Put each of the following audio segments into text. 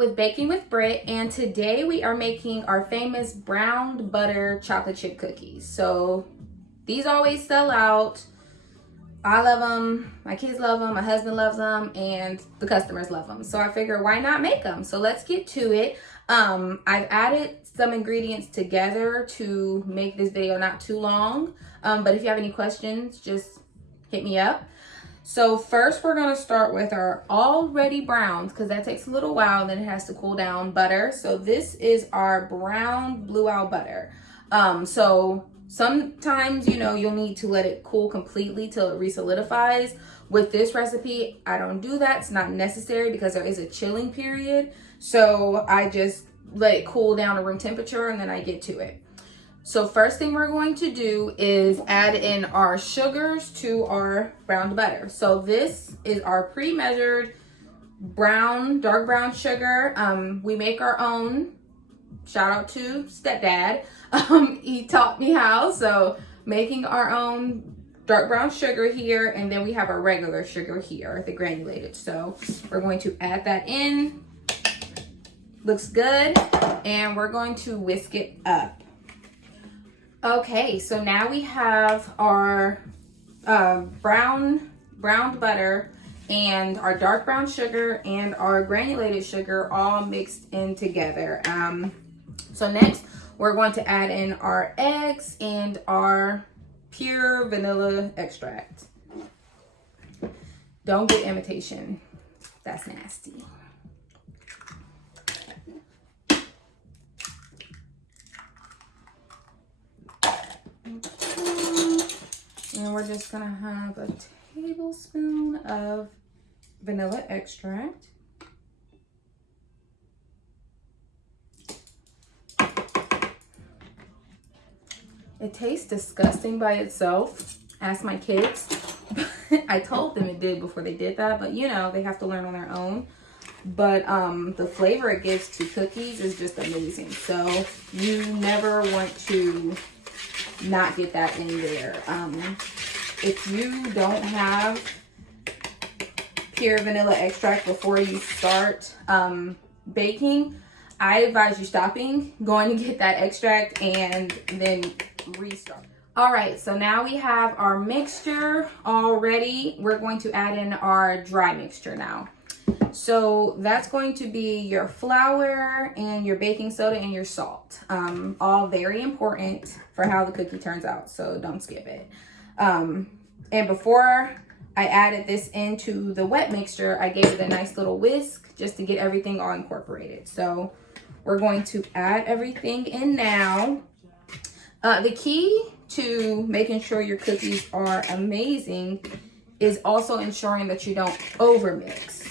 with Baking with Britt, and today we are making our famous brown butter chocolate chip cookies. So these always sell out. I love them, my kids love them, my husband loves them, and the customers love them. So I figure why not make them? So let's get to it. I've added some ingredients together to make this video not too long. But if you have any questions, just hit me up. So first we're gonna start with our already browned, because that takes a little while, then it has to cool down, butter. So this is our brown Blue Owl butter. So sometimes, you'll need to let it cool completely till it resolidifies. With this recipe, I don't do that. It's not necessary because there is a chilling period. So I just let it cool down to room temperature and then I get to it. So first thing we're going to do is add in our sugars to our browned butter. So this is our pre-measured dark brown sugar. We make our own. Shout out to stepdad. He taught me how. So making our own dark brown sugar here, and then we have our regular sugar here, the granulated. So we're going to add that in. Looks good. And we're going to whisk it up. Okay, so now we have our browned butter and our dark brown sugar and our granulated sugar all mixed in together. So next we're going to add in our eggs and our pure vanilla extract. Don't get imitation, that's nasty. And we're just gonna have a tablespoon of vanilla extract. It tastes disgusting by itself. Ask my kids. I told them it did before they did that, but they have to learn on their own. But the flavor it gives to cookies is just amazing. So you never want to not get that in there. If you don't have pure vanilla extract before you start baking, I advise you stopping, going to get that extract, and then restart. All right, so now we have our mixture all ready. We're going to add in our dry mixture now. So that's going to be your flour and your baking soda and your salt. All very important for how the cookie turns out, so don't skip it. And before I added this into the wet mixture, I gave it a nice little whisk just to get everything all incorporated. So we're going to add everything in now. The key to making sure your cookies are amazing is also ensuring that you don't overmix.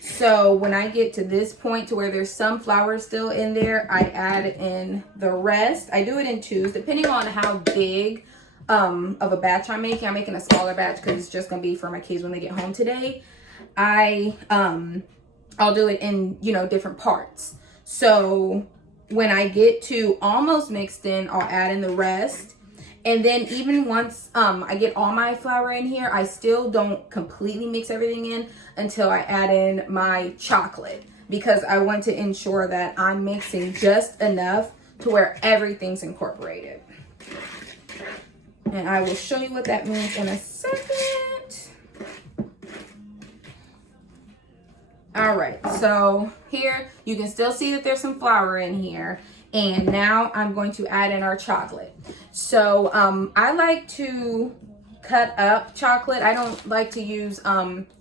So when I get to this point to where there's some flour still in there, I add in the rest. I do it in twos, depending on how big of a batch I'm making. I'm making a smaller batch because it's just gonna be for my kids when they get home today. I'll do it in different parts. So when I get to almost mixed in, I'll add in the rest. And then even once I get all my flour in here, I still don't completely mix everything in until I add in my chocolate, because I want to ensure that I'm mixing just enough to where everything's incorporated. And I will show you what that means in a second. All right, so here you can still see that there's some flour in here. And now I'm going to add in our chocolate. So I like to cut up chocolate. I don't like to use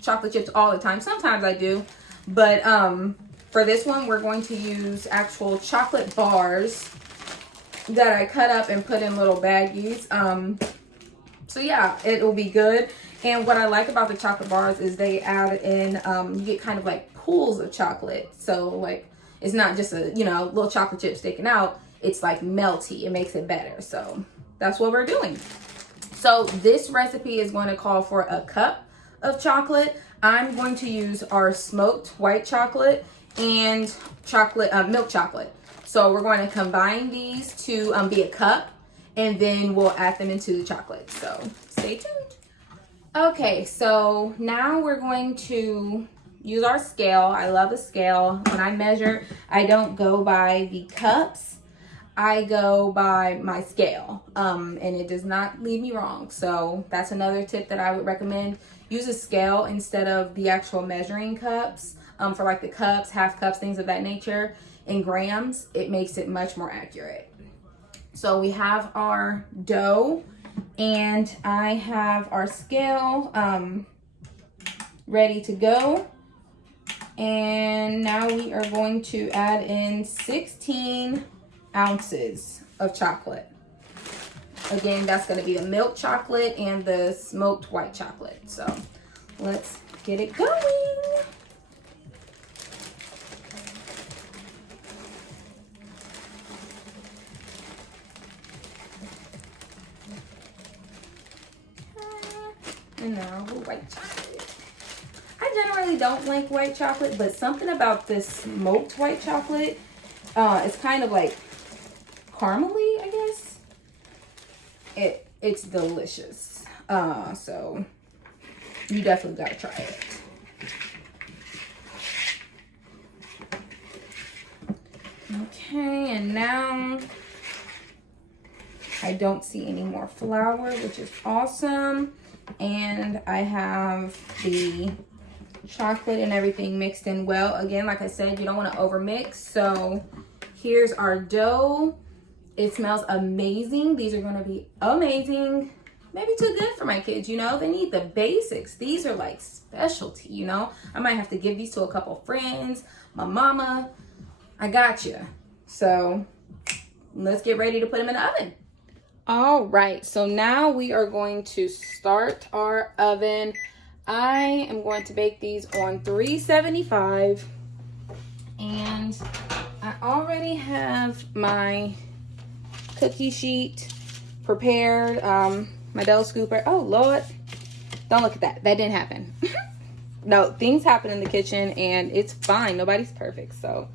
chocolate chips all the time. Sometimes I do. But for this one, we're going to use actual chocolate bars that I cut up and put in little baggies. So yeah, it will be good. And what I like about the chocolate bars is they add in, you get kind of like pools of chocolate. So like, it's not just a, little chocolate chip sticking out. It's like melty. It makes it better. So that's what we're doing. So this recipe is going to call for a cup of chocolate. I'm going to use our smoked white chocolate and milk chocolate. So we're going to combine these to be a cup, and then we'll add them into the chocolate. So stay tuned. Okay, so now we're going to use our scale. I love a scale. When I measure, I don't go by the cups. I go by my scale, and it does not lead me wrong. So that's another tip that I would recommend. Use a scale instead of the actual measuring cups, for like the cups, half cups, things of that nature. In grams, it makes it much more accurate. So we have our dough, and I have our scale ready to go. And now we are going to add in 16 ounces of chocolate. Again, that's going to be the milk chocolate and the smoked white chocolate. So let's get it going. And now the white chocolate. I generally don't like white chocolate, but something about this smoked white chocolate, it's kind of like caramely, I guess. It's delicious. So you definitely gotta try it. Okay, and now I don't see any more flour, which is awesome. And I have the chocolate and everything mixed in well. Again, like I said, you don't want to overmix. So here's our dough. It smells amazing. These are going to be amazing. Maybe too good for my kids, you know. They need the basics. These are like specialty, you know. I might have to give these to a couple friends, my mama. I got you. So let's get ready to put them in the oven. All right, so now we are going to start our oven. I am going to bake these on 375, and I already have my cookie sheet prepared, my dough scooper. Oh Lord, don't look at that. That didn't happen. No, things happen in the kitchen and it's fine. Nobody's perfect. So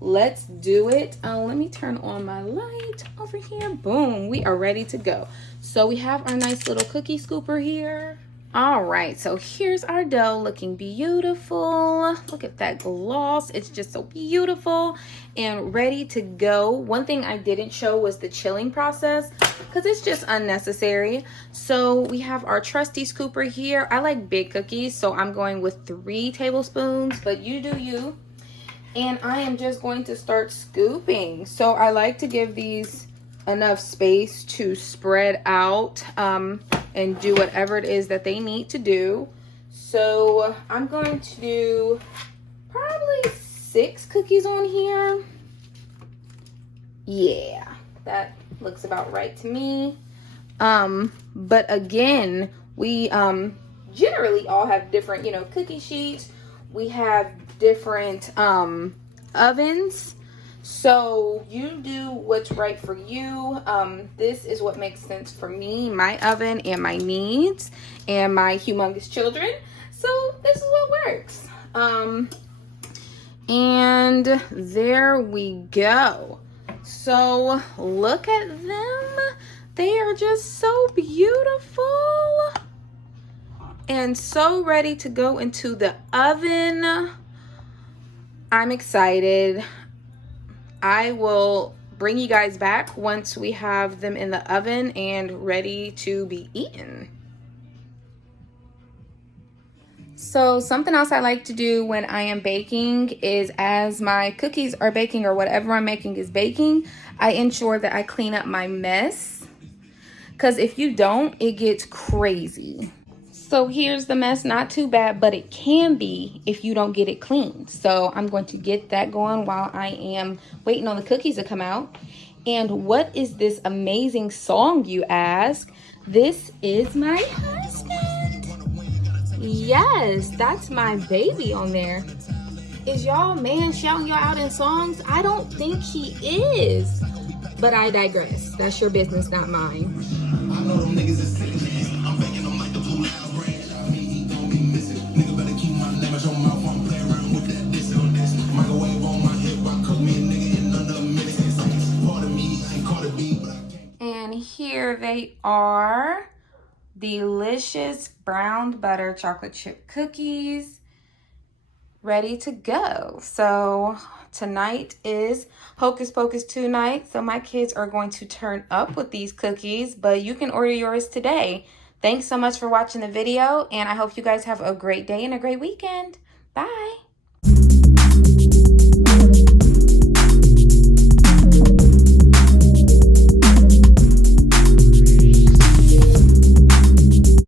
let's do it. Let me turn on my light over here. Boom, we are ready to go. So we have our nice little cookie scooper here. All right, so here's our dough looking beautiful. Look at that gloss. It's just so beautiful and ready to go. One thing I didn't show was the chilling process because it's just unnecessary. So we have our trusty scooper here. I like big cookies, so I'm going with 3 tablespoons, but you do you. And I am just going to start scooping. So I like to give these enough space to spread out and do whatever it is that they need to do. So I'm going to do probably 6 cookies on here. Yeah, that looks about right to me. But again, we generally all have different, you know, cookie sheets. We have different ovens, so you do what's right for you. This is what makes sense for me, my oven and my needs and my humongous children. So this is what works. And there we go. So look at them. They are just so beautiful and so ready to go into the oven. I'm excited. I will bring you guys back once we have them in the oven and ready to be eaten. So something else I like to do when I am baking is, as my cookies are baking or whatever I'm making is baking, I ensure that I clean up my mess, because if you don't, it gets crazy. So here's the mess. Not too bad, but it can be if you don't get it clean. So I'm going to get that going while I am waiting on the cookies to come out. And what is this amazing song, you ask? This is my husband. Yes, that's my baby on there. Is y'all man shouting y'all out in songs? I don't think he is. But I digress. That's your business, not mine. I know them niggas is sick. I'm making them like the blue house branch. He gon' be missing. Nigga better keep my name out your mouth. I'm playing around with that disc on this. Microwave on my hip. I cook me a nigga in under a minute. Pardon me, I ain't caught a beat, but I can't. And here they are. Delicious browned butter chocolate chip cookies. ready to go. So tonight is Hocus Pocus 2 night. So my kids are going to turn up with these cookies, but you can order yours today. Thanks so much for watching the video, and I hope you guys have a great day and a great weekend. Bye.